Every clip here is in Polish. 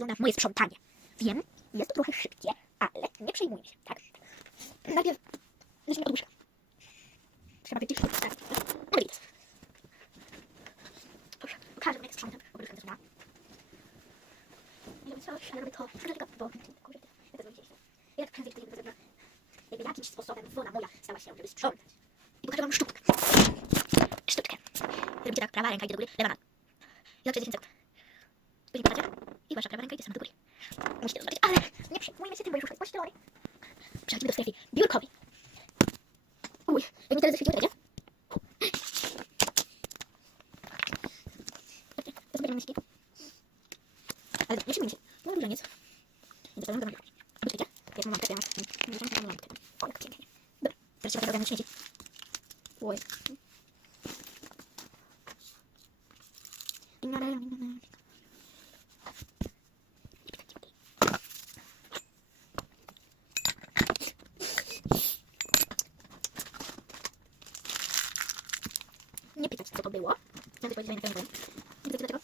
wygląda moje sprzątanie. Wiem, jest to trochę szybkie, ale nie przejmujmy się, tak? Najpierw lecimy od łóżka. Trzeba wyciszyć, tak? No widzisz. Proszę, pokażę, jak sprzątam, już zaczyna. Nie robię coś, ale robię to, tylko, bo kurde, ja to zrobić Jak prędzej tutaj będę jakby jakimś sposobem wola moja stała się, żeby sprzątać. I pokażę wam sztuczkę. Sztuczkę. Robicie tak, prawa ręka idzie do góry, lewa na. I tak przez 10 sekund. Wasza prawa ręka idzie sama do góry. Musicie to zobaczyć, ale nie przejmujmy się tym, bo już uszło teorii. Przechodzimy do strefy biurkowej. Uj, jak mi teraz zaświeciło, wiecie? Dobrze, to sobie myśli. Ale nie przejmujmy się. No, różaniec. Nie dostałem do. Albo wiecie? Jak mam lampkę, to ja mam... Nie mam lampkę. O, jak pięknie. Dobra, teraz trzeba ogarnąć śmieci. Było. Chciałam coś powiedzieć, ale nie powiem. Nie pytać dlaczego.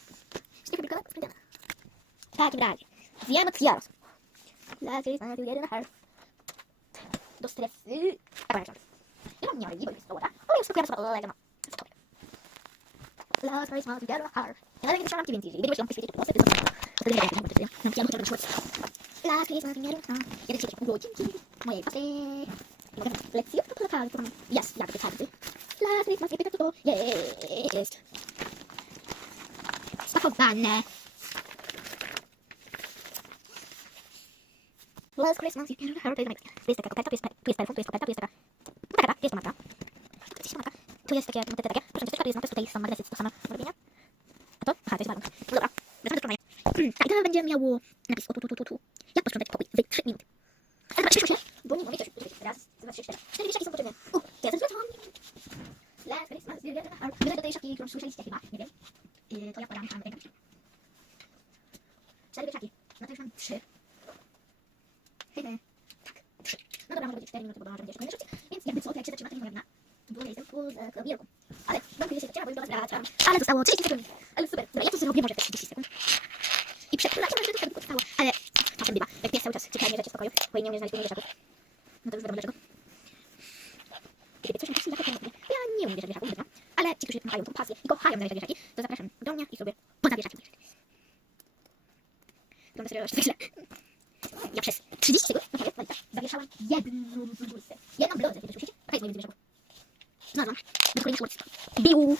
Strefy biurkowa spędzona. W takim razie, zjemy kwiat. Lazy, znalazł jeden harf. Do strefy... Tak, pamiętam. Ja mam nie bo jest dobra. Ale już skupiam sobie, ale ma. Stop. Last Christmas we got a heart. Ja nawet nie trzymam TNT, jeżeli będziesz ją poświecić, to proszę, to jest to nie będzie, nie będzie, nie będzie, nie będzie, Last Christmas we got a heart. Ja też świecić urodzinki mojej pasy. I mogę lekcję, to to tak, to mam, jest, jak to czarny. Nie pyta, co to jest. Spakowane. Last Christmas, you can hear it. Tu jest taka koperta, tu jest, tu jest telefon, tu jest koperta, tu jest taka... No taka, tu jest ta matka. Tu jest ta matka. Tu jest takie, no te takie, proszę tu jest napis, tutaj są adresy, to samo do robienia. A to? Aha, to jest bardzo. No dobra, wracamy do strony. Tak, to będzie miało napis, o tu, tu, tu, tu. Jak posprzątać pokój w 3 minuty. Ale dobra, śpieszmy się, bo nie mamy też. Raz, dwa, trzy, cztery. Cztery wieszaki są potrzebne. U, to ja też wracam. Last Christmas, you get a heart. Wybieraj do tej szafki, którą słyszeliście chyba, nie wiem. Yy, to ja podam tam. Cztery wieszaki. No to już mam trzy. Hehe. Tak, trzy. No dobra, może będzie 4 minuty, bo może będzie jeszcze szybciej. Więc jakby co, to jak się zaczyna, to nie moja wina. To było jestem poza klawierką. Ale domkuje się zaczyna, bo już do was. Ale zostało 30 sekund. Ale super. Dobra, ja to zrobię może te 30 sekund. I się, że to tak stało. Ale czasem bywa. Jak pies cały czas czeka mnie rzeczy w pokoju, bo nie umie znaleźć pilnie wieszaków. No to już wiadomo dlaczego. Kiedy coś na wszystkim zakopie, ja nie umiem wieszać wieszaków, dobra. Ale ci, którzy mają tą pasję i kochają znaleźć wieszaki, No serio, aż tak źle. Ja przez 30 sekund, no prawie, zawieszałam jedną bluzę. Jedną bluzę, nie to się? Taka jest moja bluzę. Znalazłam. Do kolejnych ulic. Biu!